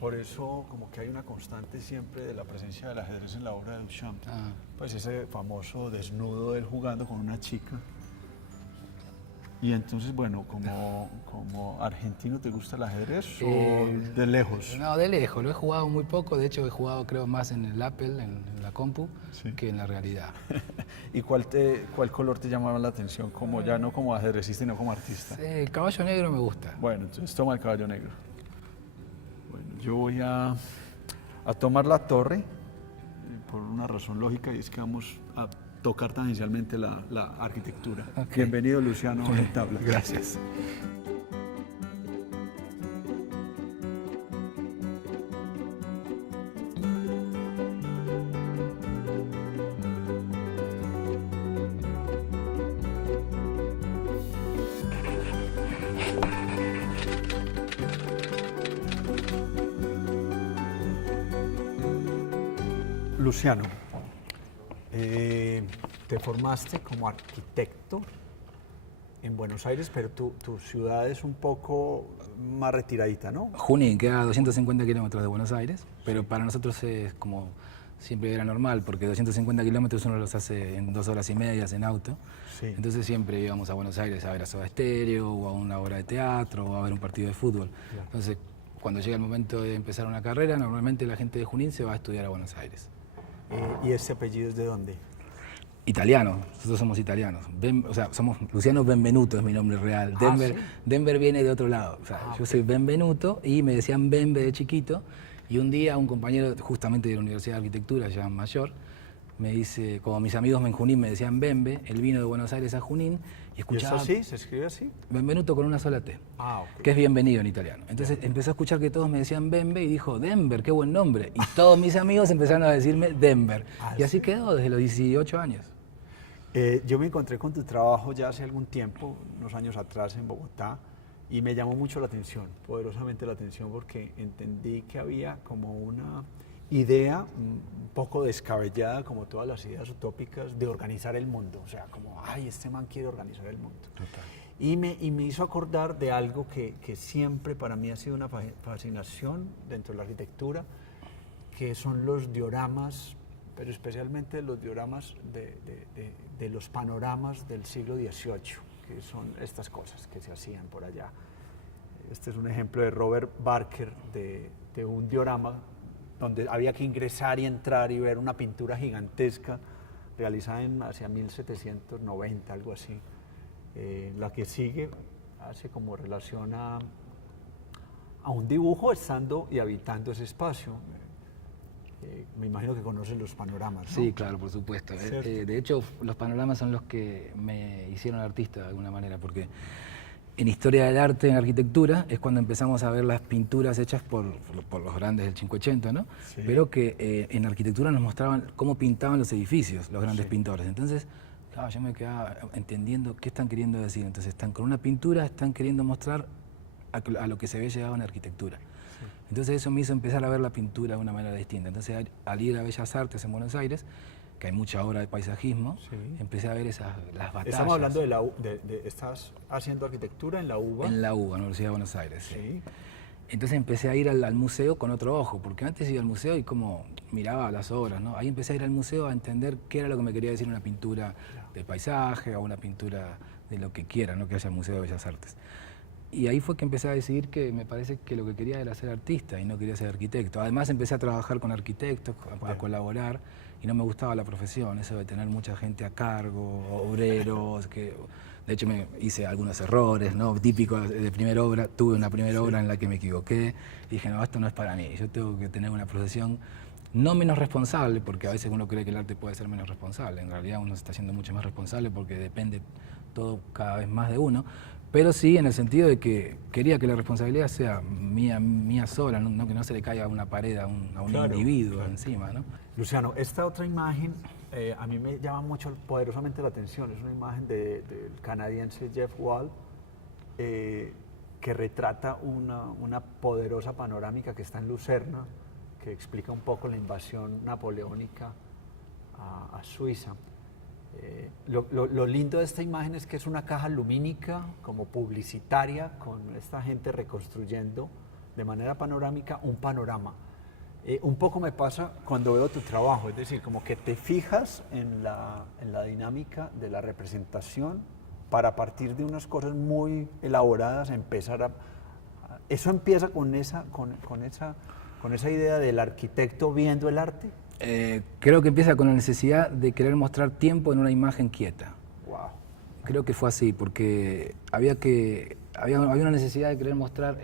Por eso como que hay una constante siempre de la presencia del ajedrez en la obra de Duchamp. Pues ese famoso desnudo de él jugando con una chica. Y entonces, bueno, como argentino, ¿te gusta el ajedrez o de lejos? No, de lejos, lo he jugado muy poco, de hecho he jugado creo más en el Apple, en la compu, Sí. que en la realidad. ¿Y cuál color te llamaba la atención? Como ya no como ajedrecista, sino como artista. El caballo negro me gusta. Bueno, entonces toma el caballo negro. Bueno, yo voy a tomar la torre por una razón lógica, y es que vamos a tocar tangencialmente la arquitectura. Okay. Bienvenido, Luciano, en tabla. Gracias. Luciano, te formaste como arquitecto en Buenos Aires, pero tu ciudad es un poco más retiradita, ¿no? Junín queda a 250 kilómetros de Buenos Aires, pero para nosotros es como siempre era normal, porque 250 kilómetros uno los hace en 2 horas y media en auto. Sí. Entonces siempre íbamos a Buenos Aires a ver a Soda Stereo, o a una obra de teatro, o a ver un partido de fútbol. Claro. Entonces, cuando llega el momento de empezar una carrera, normalmente la gente de Junín se va a estudiar a Buenos Aires. ¿Y este apellido es de dónde? Italiano, nosotros somos italianos. Somos Luciano Benvenuto es mi nombre real. Denver, ¿sí? Denver viene de otro lado. Yo soy Benvenuto y me decían Bembe de chiquito. Y un día un compañero justamente de la Universidad de Arquitectura, ya mayor, me dice, como mis amigos en Junín me decían Bembe, él vino de Buenos Aires a Junín y escuchaba... ¿Y eso sí? ¿Se escribe así? Benvenuto con una sola T, Ok. que es bienvenido en italiano. Entonces empezó a escuchar que todos me decían Bembe y dijo, Denver, qué buen nombre. Y todos mis amigos empezaron a decirme Denver. Y así quedó desde los 18 años. Yo me encontré con tu trabajo ya hace algún tiempo, unos años atrás en Bogotá, y me llamó mucho la atención, poderosamente la atención, porque entendí que había como una idea un poco descabellada, como todas las ideas utópicas, de organizar el mundo. O sea, como, ay, este man quiere organizar el mundo. Total. Y me hizo acordar de algo que siempre para mí ha sido una fascinación dentro de la arquitectura, que son los dioramas, pero especialmente los dioramas de los panoramas del siglo XVIII, que son estas cosas que se hacían por allá. Este es un ejemplo de Robert Barker, de un diorama donde había que ingresar y entrar y ver una pintura gigantesca realizada hacia 1790, algo así. La que sigue hace como relación a un dibujo estando y habitando ese espacio. Me imagino que conoces los panoramas, ¿no? Sí, claro, por supuesto. De hecho, los panoramas son los que me hicieron artista de alguna manera, porque en historia del arte, en arquitectura, es cuando empezamos a ver las pinturas hechas por los grandes del 580, ¿no? Sí. Pero que en arquitectura nos mostraban cómo pintaban los edificios, los grandes Sí. pintores. Entonces, claro, yo me quedaba entendiendo qué están queriendo decir. Entonces, están con una pintura, están queriendo mostrar a lo que se ve llegado en arquitectura. Entonces eso me hizo empezar a ver la pintura de una manera distinta. Entonces al ir a Bellas Artes en Buenos Aires, que hay mucha obra de paisajismo, Sí. empecé a ver las batallas. Estamos hablando estás haciendo arquitectura en la UBA. En la UBA, Universidad de Buenos Aires. Sí. Sí. Entonces empecé a ir al museo con otro ojo, porque antes iba al museo y como miraba las obras, ¿no? Ahí empecé a ir al museo a entender qué era lo que me quería decir una pintura de paisaje o una pintura de lo que quiera, ¿no? Que haya Museo de Bellas Artes. Y ahí fue que empecé a decidir que me parece que lo que quería era ser artista y no quería ser arquitecto. Además empecé a trabajar con arquitectos, a colaborar, y no me gustaba la profesión, eso de tener mucha gente a cargo, obreros, que de hecho me hice algunos errores, ¿no? Típico de primera obra, tuve una primera obra en la que me equivoqué, y dije, no, esto no es para mí, yo tengo que tener una profesión no menos responsable, porque a veces uno cree que el arte puede ser menos responsable, en realidad uno se está haciendo mucho más responsable porque depende todo cada vez más de uno, pero sí en el sentido de que quería que la responsabilidad sea mía sola, no que no se le caiga una pared a un Claro, individuo claro. encima, ¿no? Luciano, esta otra imagen a mí me llama mucho poderosamente la atención. Es una imagen del canadiense Jeff Wall que retrata una poderosa panorámica que está en Lucerna, que explica un poco la invasión napoleónica a Suiza. Lo lindo de esta imagen es que es una caja lumínica como publicitaria con esta gente reconstruyendo de manera panorámica un panorama. Un poco me pasa cuando veo tu trabajo, es decir, como que te fijas en la dinámica de la representación para a partir de unas cosas muy elaboradas empezar a... ¿Eso empieza con esa idea del arquitecto viendo el arte? Creo que empieza con la necesidad de querer mostrar tiempo en una imagen quieta. Wow. Creo que fue así, porque había una necesidad de querer mostrar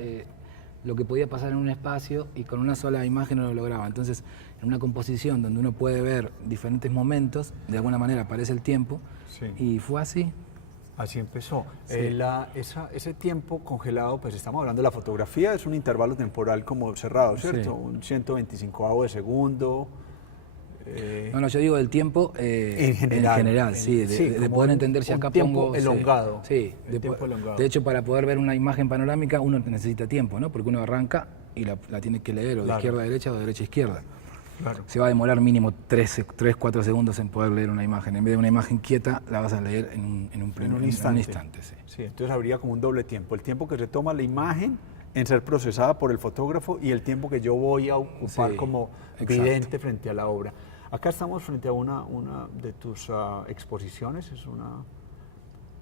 lo que podía pasar en un espacio y con una sola imagen no lo lograba. Entonces, en una composición donde uno puede ver diferentes momentos, de alguna manera aparece el tiempo, sí. Y fue así. Así empezó. Sí. Ese tiempo congelado, pues estamos hablando de la fotografía, es un intervalo temporal como cerrado, ¿cierto? Sí. Un 125avo de segundo. No, yo digo del tiempo en general, sí, de poder entender si acá tiempo pongo... elongado. Sí, Tiempo elongado. De hecho, para poder ver una imagen panorámica uno necesita tiempo, ¿no? Porque uno arranca y la tiene que leer o de izquierda a derecha o de derecha a izquierda. Claro. Se va a demorar mínimo 3-4 segundos en poder leer una imagen. En vez de una imagen quieta, la vas a leer en un instante. Sí. Sí, entonces habría como un doble tiempo. El tiempo que se toma la imagen en ser procesada por el fotógrafo y el tiempo que yo voy a ocupar como vidente frente a la obra. Acá estamos frente a una de tus exposiciones,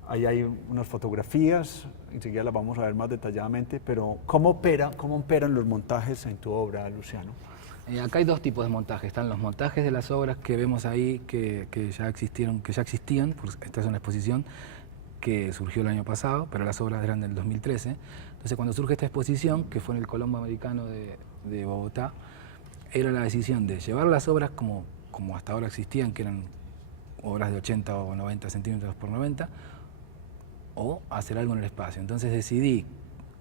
ahí hay unas fotografías, enseguida las vamos a ver más detalladamente, pero ¿cómo operan los montajes en tu obra, Luciano? Acá hay dos tipos de montajes. Están los montajes de las obras que vemos ahí que ya existían, porque esta es una exposición que surgió el año pasado, pero las obras eran del 2013. Entonces, cuando surge esta exposición, que fue en el Colombo Americano de Bogotá, era la decisión de llevar las obras como hasta ahora existían, que eran obras de 80 o 90 centímetros por 90, o hacer algo en el espacio. Entonces decidí,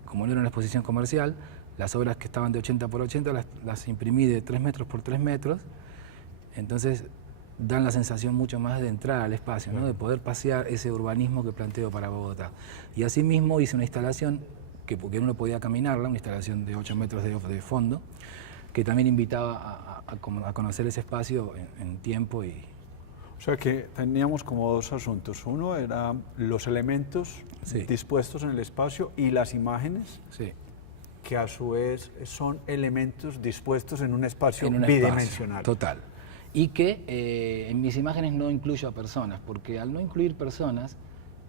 como no era una exposición comercial, las obras que estaban de 80 por 80 las imprimí de 3 metros por 3 metros, entonces dan la sensación mucho más de entrar al espacio, ¿no? De poder pasear ese urbanismo que planteo para Bogotá. Y asimismo hice una instalación porque uno podía caminarla, una instalación de 8 metros de fondo, que también invitaba a conocer ese espacio en tiempo y... O sea que teníamos como dos asuntos. Uno era los elementos dispuestos en el espacio y las imágenes, que a su vez son elementos dispuestos en un espacio bidimensional. Total. Y que en mis imágenes no incluyo a personas, porque al no incluir personas,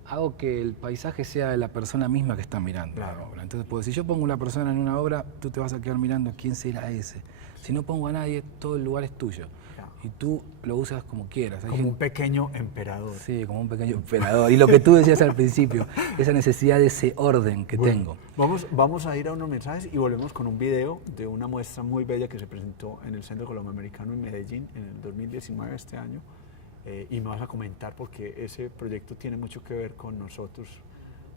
hago que el paisaje sea de la persona misma que está mirando la obra. Entonces, pues, si yo pongo una persona en una obra, tú te vas a quedar mirando quién será ese. Si no pongo a nadie, todo el lugar es tuyo. Y tú lo usas como quieras. Como un pequeño emperador. Sí, como un pequeño emperador. Y lo que tú decías al principio, esa necesidad de ese orden que tengo. Vamos a ir a unos mensajes y volvemos con un video de una muestra muy bella que se presentó en el Centro Colomboamericano en Medellín en el 2019, este año. Y me vas a comentar porque ese proyecto tiene mucho que ver con nosotros,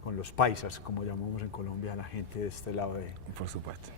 con los paisas, como llamamos en Colombia a la gente de este lado de... Por supuesto.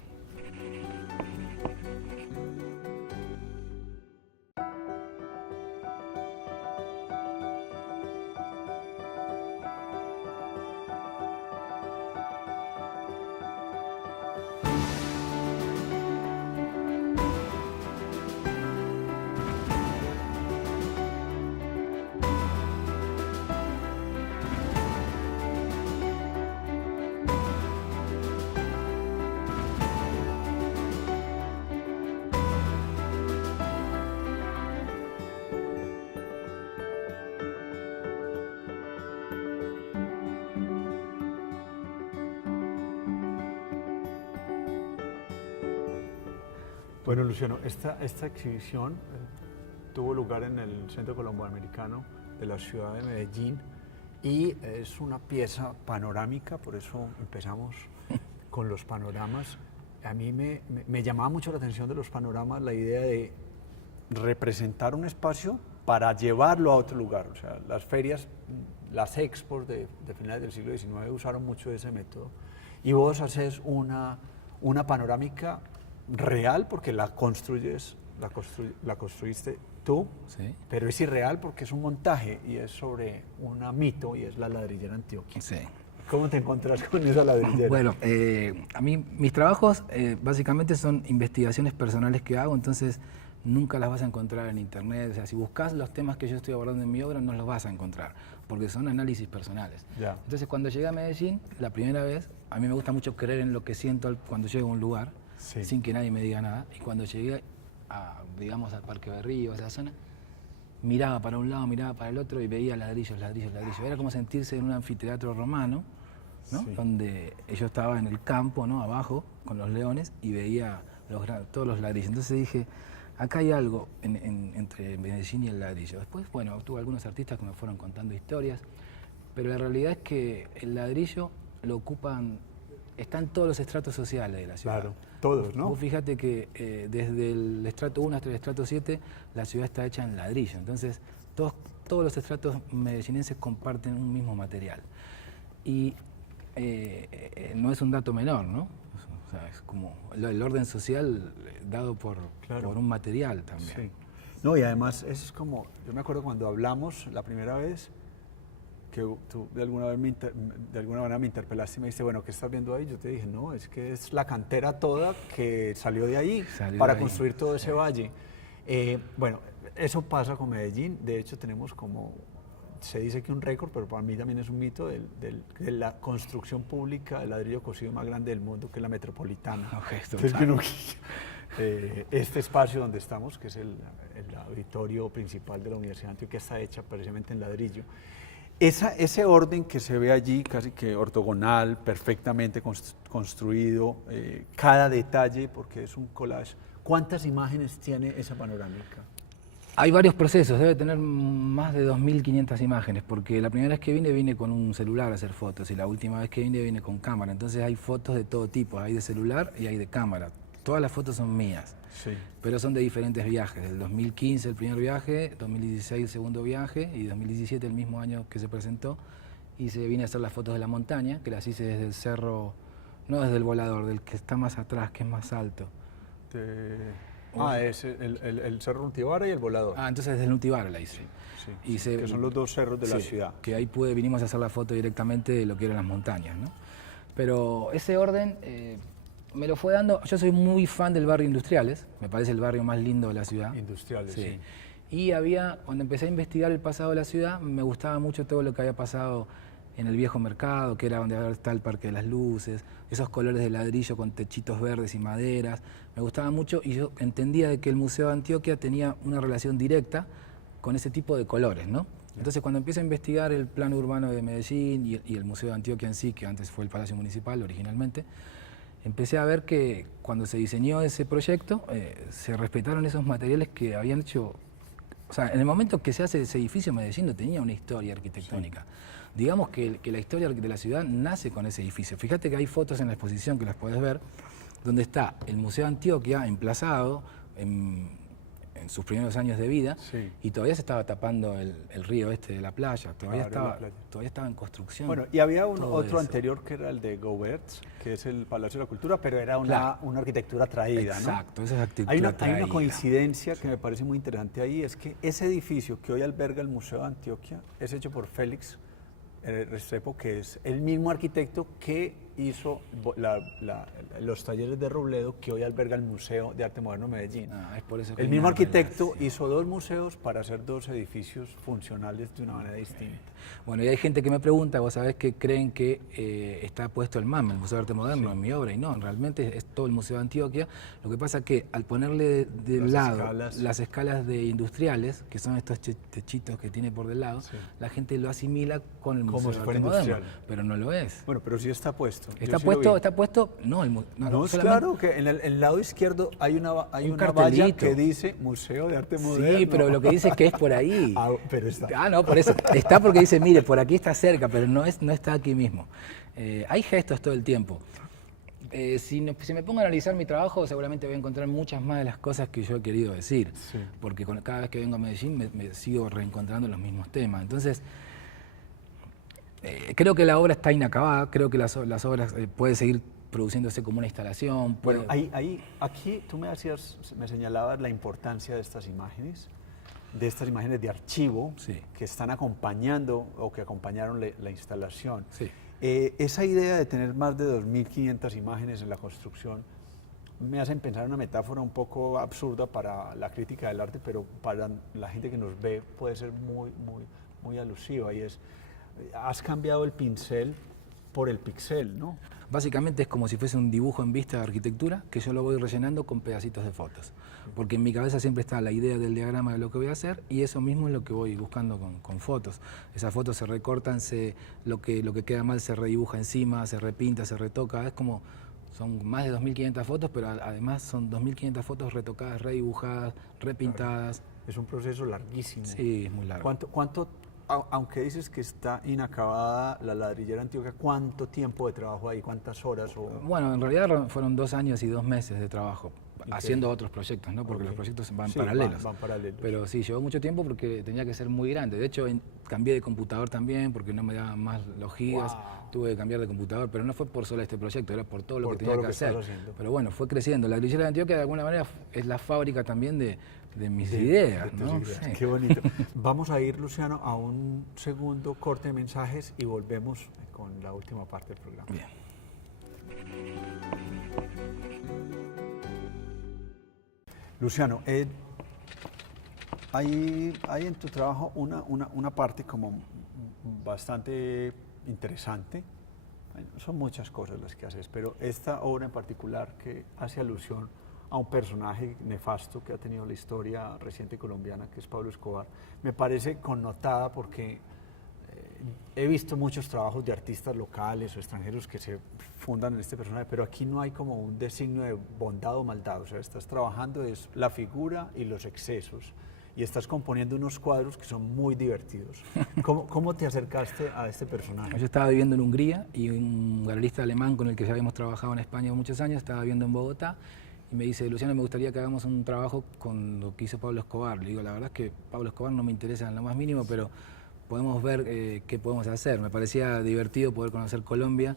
Bueno, Luciano, esta exhibición tuvo lugar en el Centro Colomboamericano de la ciudad de Medellín y es una pieza panorámica, por eso empezamos con los panoramas. A mí me llamaba mucho la atención de los panoramas la idea de representar un espacio para llevarlo a otro lugar. O sea, las ferias, las expos de finales del siglo XIX usaron mucho ese método y vos haces una panorámica real porque la construiste tú, pero es irreal porque es un montaje y es sobre un mito y es la ladrillera Antioquia. Sí. ¿Cómo te encontrás con esa ladrillera? Bueno, a mí mis trabajos básicamente son investigaciones personales que hago, entonces nunca las vas a encontrar en internet. O sea, si buscas los temas que yo estoy abordando en mi obra, no los vas a encontrar, porque son análisis personales. Ya. Entonces, cuando llegué a Medellín, la primera vez, a mí me gusta mucho creer en lo que siento cuando llego a un lugar, Sí. sin que nadie me diga nada. Y cuando llegué digamos, al Parque Berrío, a esa zona, miraba para un lado, miraba para el otro y veía ladrillos, ladrillos, ladrillos. Era como sentirse en un anfiteatro romano, ¿no? Sí. Donde yo estaba en el campo, ¿no? Abajo, con los leones, y veía todos los ladrillos. Entonces dije, acá hay algo entre Medellín y el ladrillo. Después, bueno, tuve algunos artistas que me fueron contando historias, pero la realidad es que el ladrillo lo ocupan, están todos los estratos sociales de la ciudad. Claro, todos, ¿no? Vos fíjate que desde el estrato 1 hasta el estrato 7, la ciudad está hecha en ladrillo. Entonces, todos los estratos medellinenses comparten un mismo material. Y no es un dato menor, ¿no? O sea, es como el orden social dado por un material también. Sí. No, y además es como, yo me acuerdo cuando hablamos la primera vez, que tú de alguna manera me interpelaste y me dijiste, bueno, ¿qué estás viendo ahí? Yo te dije, no, es que es la cantera toda que salió de ahí para construir todo ese valle. Bueno, eso pasa con Medellín. De hecho, tenemos como, se dice que un récord, pero para mí también es un mito de la construcción pública del ladrillo cocido más grande del mundo, que es la Metropolitana. Entonces, este espacio donde estamos, que es el auditorio principal de la Universidad de Antioquia, está hecha precisamente en ladrillo. Ese orden que se ve allí, casi que ortogonal, perfectamente construido, cada detalle, porque es un collage. ¿Cuántas imágenes tiene esa panorámica? Hay varios procesos, debe tener más de 2.500 imágenes, porque la primera vez que vine con un celular a hacer fotos, y la última vez que vine con cámara. Entonces hay fotos de todo tipo, hay de celular y hay de cámara. Todas las fotos son mías, sí, pero son de diferentes viajes. Del 2015 el primer viaje, 2016 el segundo viaje y 2017 el mismo año que se presentó. Y se vine a hacer las fotos de la montaña, que las hice desde el cerro, no desde el volador, del que está más atrás, que es más alto. Es el Cerro Nutibara y el Volador. Entonces desde el Nutibara la hice. Sí, que son los dos cerros de la ciudad. Que ahí vinimos a hacer la foto directamente de lo que eran las montañas, ¿no? Pero ese orden me lo fue dando. Yo soy muy fan del barrio Industriales, me parece el barrio más lindo de la ciudad. Industriales, sí. Y cuando empecé a investigar el pasado de la ciudad, me gustaba mucho todo lo que había pasado en el viejo mercado, que era donde ahora está el Parque de las Luces, esos colores de ladrillo con techitos verdes y maderas. Me gustaba mucho y yo entendía de que el Museo de Antioquia tenía una relación directa con ese tipo de colores, ¿no? Entonces, cuando empiezo a investigar el plano urbano de Medellín y el Museo de Antioquia en sí, que antes fue el Palacio Municipal originalmente, empecé a ver que cuando se diseñó ese proyecto, se respetaron esos materiales que habían hecho. O sea, en el momento que se hace ese edificio, Medellín no tenía una historia arquitectónica. Sí. Digamos que la historia de la ciudad nace con ese edificio. Fíjate que hay fotos en la exposición que las podés ver, donde está el Museo de Antioquia emplazado en sus primeros años de vida, sí, y todavía se estaba tapando el río de la playa, todavía estaba en construcción. Bueno, y había otro anterior que era el de Gauberts, que es el Palacio de la Cultura, pero era una arquitectura traída, ¿no? Exacto, esa es arquitectura traída. Hay una coincidencia que me parece muy interesante ahí, es que ese edificio que hoy alberga el Museo de Antioquia es hecho por Félix Restrepo, que es el mismo arquitecto que hizo los talleres de Robledo que hoy alberga el Museo de Arte Moderno de Medellín. Es por eso que el mismo arquitecto hizo dos museos para hacer dos edificios funcionales de una manera distinta. Bueno, y hay gente que me pregunta, vos sabés que creen que está puesto el MAM, el Museo de Arte Moderno, en mi obra, y no, realmente es todo el Museo de Antioquia. Lo que pasa es que al ponerle del lado las escalas de industriales, que son estos techitos que tiene por del lado, la gente lo asimila con el Museo de Arte Moderno, pero no lo es. Bueno, pero sí está puesto. Está puesto, no, es claro que en el lado izquierdo hay una valla que dice Museo de Arte Moderno. Sí, pero lo que dice es que es por ahí. Pero está. No, por eso. Está porque dice, mire, por aquí está cerca, pero no está aquí mismo. Hay gestos todo el tiempo. Si me pongo a analizar mi trabajo, seguramente voy a encontrar muchas más de las cosas que yo he querido decir. Sí. Porque cada vez que vengo a Medellín me sigo reencontrando los mismos temas. Entonces, creo que la obra está inacabada, creo que las obras pueden seguir produciéndose como una instalación. Bueno, aquí tú me señalabas la importancia de estas imágenes de archivo, sí, que están acompañando o que acompañaron la instalación. Sí. Esa idea de tener más de 2.500 imágenes en la construcción, me hacen pensar en una metáfora un poco absurda para la crítica del arte, pero para la gente que nos ve puede ser muy alusiva, y es, has cambiado el pincel por el pixel, ¿no? Básicamente es como si fuese un dibujo en vista de arquitectura que yo lo voy rellenando con pedacitos de fotos. Porque en mi cabeza siempre está la idea del diagrama de lo que voy a hacer y eso mismo es lo que voy buscando con fotos. Esas fotos se recortan, lo que queda mal se redibuja encima, se repinta, se retoca. Es como, son más de 2.500 fotos, pero además son 2.500 fotos retocadas, redibujadas, repintadas. Claro. Es un proceso larguísimo. Sí, es muy largo. Aunque dices que está inacabada la ladrillera Antioquia, ¿cuánto tiempo de trabajo hay? ¿Cuántas horas? Bueno, en realidad fueron 2 años y 2 meses de trabajo, haciendo otros proyectos, ¿no? Porque los proyectos van paralelos. Van paralelos. Pero sí, llevó mucho tiempo porque tenía que ser muy grande. De hecho, cambié de computador también porque no me daban más los gigas. Wow. Tuve que cambiar de computador, pero no fue por solo este proyecto, era por todo lo que tenía que hacer. Pero bueno, fue creciendo. La ladrillera de Antioquia de alguna manera es la fábrica también de mis ideas, ¿no? Ideas. Sí. Qué bonito. Vamos a ir, Luciano, a un segundo corte de mensajes y volvemos con la última parte del programa. Bien. Luciano, hay en tu trabajo una parte como bastante interesante. Son muchas cosas las que haces, pero esta obra en particular que hace alusión a un personaje nefasto que ha tenido la historia reciente colombiana, que es Pablo Escobar, me parece connotada porque he visto muchos trabajos de artistas locales o extranjeros que se fundan en este personaje, pero aquí no hay como un designio de bondad o maldad, o sea, estás trabajando es la figura y los excesos, y estás componiendo unos cuadros que son muy divertidos. ¿Cómo te acercaste a este personaje? Yo estaba viviendo en Hungría y un galerista alemán con el que ya habíamos trabajado en España muchos años, estaba viviendo en Bogotá, y me dice, Luciano, me gustaría que hagamos un trabajo con lo que hizo Pablo Escobar. Le digo, la verdad es que Pablo Escobar no me interesa en lo más mínimo, pero podemos ver qué podemos hacer. Me parecía divertido poder conocer Colombia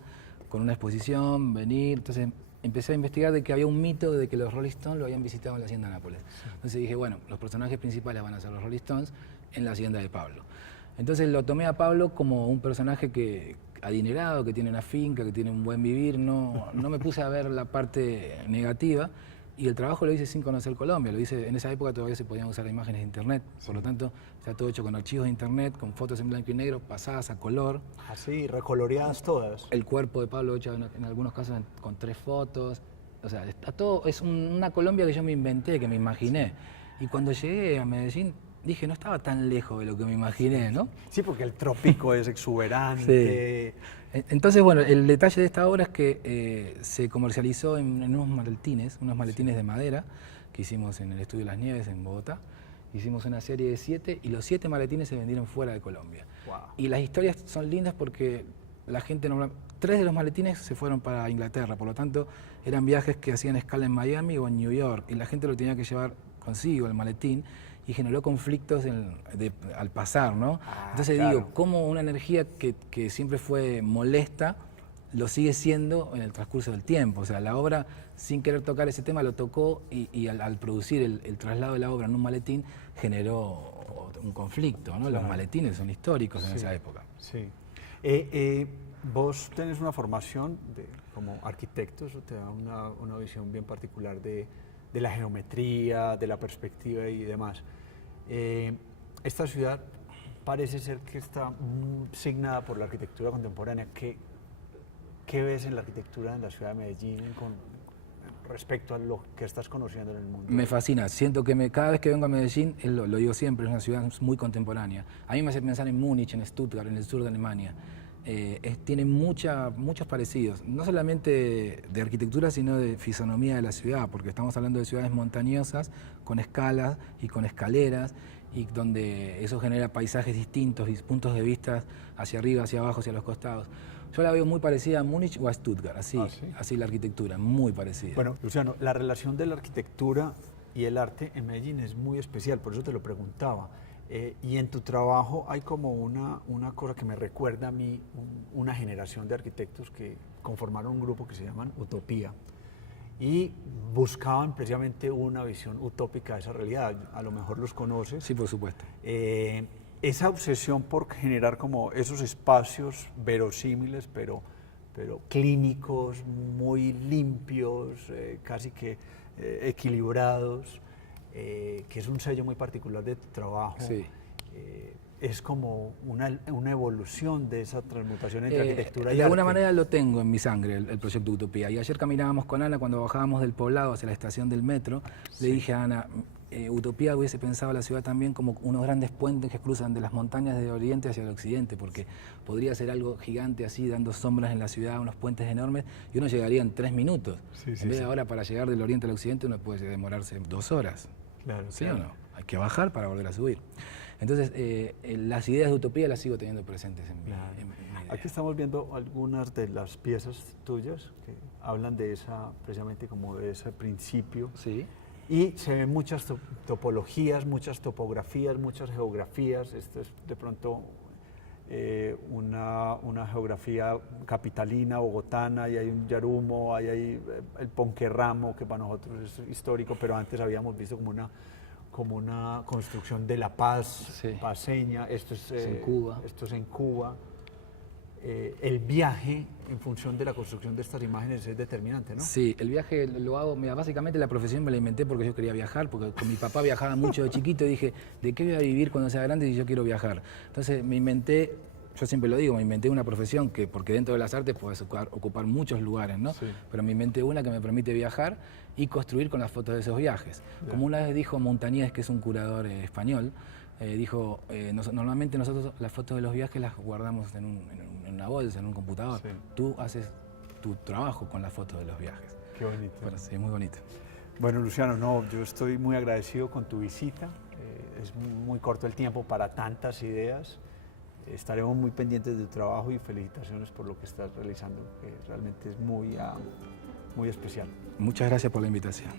con una exposición, venir. Entonces empecé a investigar de que había un mito de que los Rolling Stones lo habían visitado en la Hacienda Nápoles. Entonces dije, bueno, los personajes principales van a ser los Rolling Stones en la Hacienda de Pablo. Entonces lo tomé a Pablo como un personaje adinerado, que tiene una finca, que tiene un buen vivir. No me puse a ver la parte negativa. Y el trabajo lo hice sin conocer Colombia, lo hice en esa época todavía se podían usar imágenes de internet, por lo tanto está todo hecho con archivos de internet, con fotos en blanco y negro, pasadas a color. Así, recoloreadas todas. El cuerpo de Pablo hecho en algunos casos con 3 fotos, o sea, está todo, es una Colombia que yo me inventé, que me imaginé. Y cuando llegué a Medellín dije, no estaba tan lejos de lo que me imaginé, ¿no? Sí, porque el trópico es exuberante. Sí. Entonces, bueno, el detalle de esta obra es que se comercializó en unos maletines de madera que hicimos en el Estudio Las Nieves en Bogotá. Hicimos una serie de 7 y los 7 maletines se vendieron fuera de Colombia. Wow. Y las historias son lindas porque la gente, 3 de los maletines se fueron para Inglaterra, por lo tanto eran viajes que hacían escala en Miami o en New York y la gente lo tenía que llevar consigo, el maletín, y generó conflictos al pasar, ¿no? Entonces claro. Digo, cómo una energía que siempre fue molesta lo sigue siendo en el transcurso del tiempo. O sea, la obra, sin querer tocar ese tema, lo tocó y al producir el traslado de la obra en un maletín generó un conflicto, ¿no? Claro. Los maletines son históricos en esa época. Sí. Vos tenés una formación como arquitecto, eso te da una visión bien particular de la geometría, de la perspectiva y demás. Esta ciudad parece ser que está signada por la arquitectura contemporánea. ¿Qué ves en la arquitectura en la ciudad de Medellín con respecto a lo que estás conociendo en el mundo? Me fascina, siento que cada vez que vengo a Medellín, lo digo siempre, es una ciudad muy contemporánea. A mí me hace pensar en Múnich, en Stuttgart, en el sur de Alemania. Tiene muchos parecidos, no solamente de arquitectura, sino de fisonomía de la ciudad, porque estamos hablando de ciudades montañosas, con escalas y con escaleras, y donde eso genera paisajes distintos y puntos de vista hacia arriba, hacia abajo, hacia los costados. Yo la veo muy parecida a Múnich o a Stuttgart, así la arquitectura, muy parecida. Bueno, Luciano, la relación de la arquitectura y el arte en Medellín es muy especial, por eso te lo preguntaba. Y en tu trabajo hay como una cosa que me recuerda a mí, una generación de arquitectos que conformaron un grupo que se llaman Utopía y buscaban precisamente una visión utópica de esa realidad. A lo mejor los conoces. Sí, por supuesto. Esa obsesión por generar como esos espacios verosímiles, pero pero clínicos, muy limpios, casi que equilibrados, que es un sello muy particular de tu trabajo. Sí. Es como una evolución de esa transmutación entre arquitectura y arte. De alguna manera lo tengo en mi sangre, el proyecto Utopía. Y ayer caminábamos con Ana cuando bajábamos del poblado hacia la estación del metro. Sí. Le dije a Ana, Utopía hubiese pensado la ciudad también como unos grandes puentes que cruzan de las montañas de oriente hacia el occidente, porque podría ser algo gigante así, dando sombras en la ciudad, unos puentes enormes, y uno llegaría en 3 minutos. En vez de ahora, para llegar del oriente al occidente, uno puede demorarse 2 horas. Claro, ¿Sí claro. o no? Hay que bajar para volver a subir. Entonces, las ideas de Utopía las sigo teniendo presentes en mi idea. Aquí estamos viendo algunas de las piezas tuyas que hablan de precisamente como de ese principio. Sí. Y se ven muchas topologías, muchas topografías, muchas geografías. Esto es de pronto una geografía capitalina, bogotana, y hay un Yarumo, hay el Ponquerramo, que para nosotros es histórico, pero antes habíamos visto como una construcción de La Paz, sí, paseña. Esto es en Cuba. Esto es en Cuba. El viaje en función de la construcción de estas imágenes es determinante, ¿no? Sí, el viaje lo hago, mira, básicamente la profesión me la inventé porque yo quería viajar, porque con mi papá viajaba mucho de chiquito y dije, ¿de qué voy a vivir cuando sea grande si yo quiero viajar? Entonces me inventé, yo siempre lo digo, me inventé una profesión porque dentro de las artes puedes ocupar muchos lugares, ¿no? Sí. Pero me inventé una que me permite viajar y construir con las fotos de esos viajes. Bien. Como una vez dijo Montañés, que es un curador español, dijo, normalmente nosotros las fotos de los viajes las guardamos en una bolsa, en un computador. Sí. Tú haces tu trabajo con las fotos de los viajes. Qué bonito. Bueno, sí, muy bonito. Bueno, Luciano, no, yo estoy muy agradecido con tu visita. Es muy corto el tiempo para tantas ideas. Estaremos muy pendientes de tu trabajo y felicitaciones por lo que estás realizando, que realmente es muy especial. Muchas gracias por la invitación.